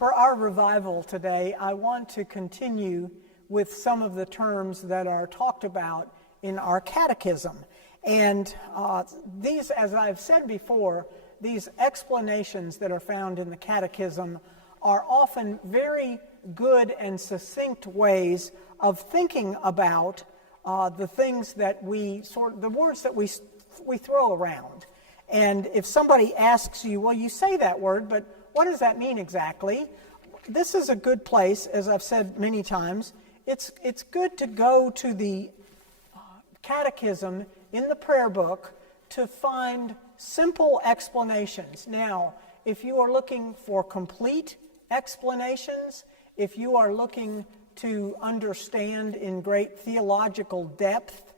For our revival today, I want to continue with some of the terms that are talked about in our catechism. And these, as I've said before, these explanations that are found in the catechism are often very good and succinct ways of thinking about the things that the words that we throw around. And if somebody asks you, well, you say that word, but what does that mean exactly? This is a good place, as I've said many times. It's good to go to the catechism in the prayer book to find simple explanations. Now, if you are looking for complete explanations, if you are looking to understand in great theological depth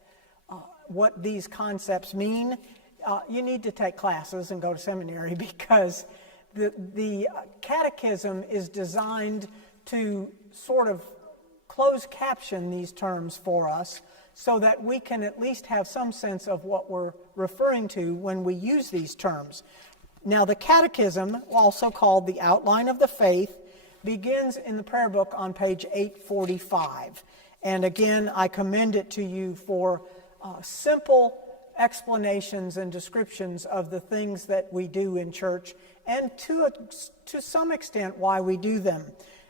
what these concepts mean, you need to take classes and go to seminary, because the catechism is designed to sort of close caption these terms for us so that we can at least have some sense of what we're referring to when we use these terms. Now, the catechism, also called the Outline of the Faith, begins in the prayer book on page 845. And again, I commend it to you for simple explanations and descriptions of the things that we do in church, and to some extent why we do them.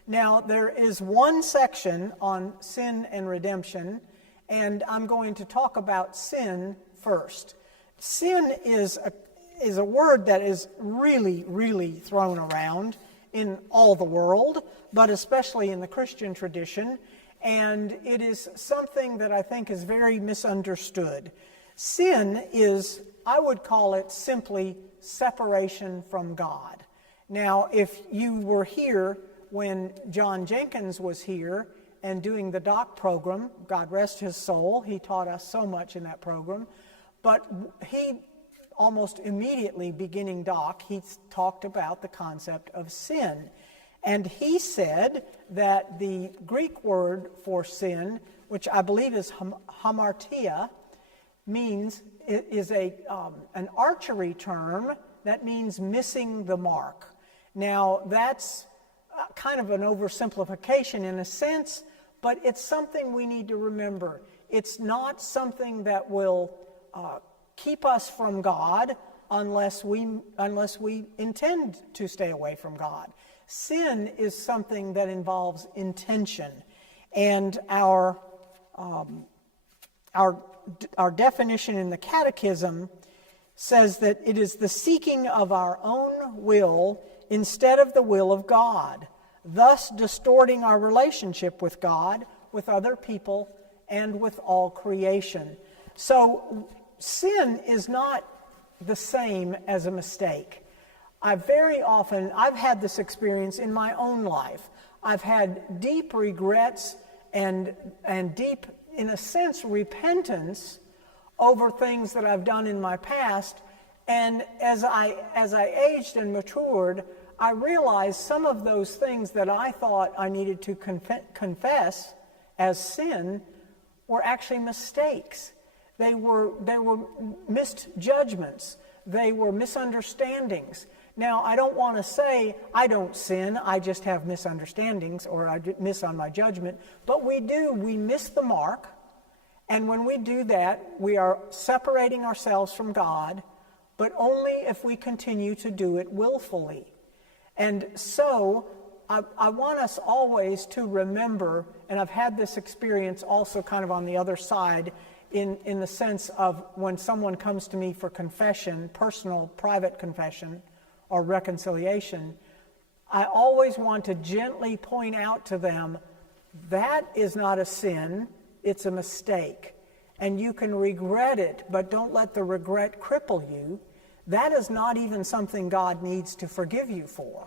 Now, there is one section on sin and redemption, and I'm going to talk about sin first. Sin is a word that is really, really thrown around in all the world, but especially in the Christian tradition, and it is something that I think is very misunderstood. Sin is, I would call it simply separation from God. Now, if you were here when John Jenkins was here and doing the doc program, God rest his soul, he taught us so much in that program, but he almost immediately beginning doc, he talked about the concept of sin. And he said that the Greek word for sin, which I believe is hamartia, means, it is an archery term that means missing the mark. Now, that's kind of an oversimplification in a sense, but it's something we need to remember. It's not something that will keep us from God unless we intend to stay away from God. Sin is something that involves intention, and our definition in the Catechism says that it is the seeking of our own will instead of the will of God, thus distorting our relationship with God, with other people, and with all creation. So sin is not the same as a mistake. I've had this experience in my own life. I've had deep regrets and deep, in a sense, repentance over things that I've done in my past. And as I aged and matured, I realized some of those things that I thought I needed to confess as sin were actually mistakes. They were missed judgments. They were misunderstandings. Now, I don't want to say I don't sin, I just have misunderstandings, or I miss on my judgment, but we miss the mark, and when we do that, we are separating ourselves from God, but only if we continue to do it willfully. And so, I want us always to remember, and I've had this experience also kind of on the other side, in the sense of when someone comes to me for confession, personal, private confession, or reconciliation, I always want to gently point out to them, that is not a sin, it's a mistake. And you can regret it, but don't let the regret cripple you. That is not even something God needs to forgive you for.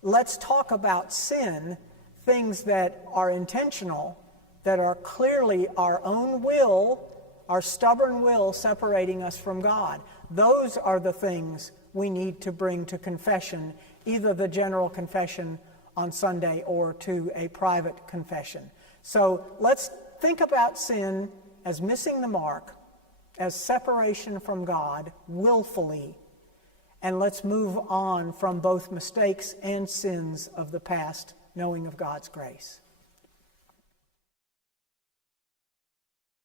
Let's talk about sin, things that are intentional, that are clearly our own will, our stubborn will separating us from God. Those are the things we need to bring to confession, either the general confession on Sunday or to a private confession. So let's think about sin as missing the mark, as separation from God willfully, and let's move on from both mistakes and sins of the past, knowing of God's grace.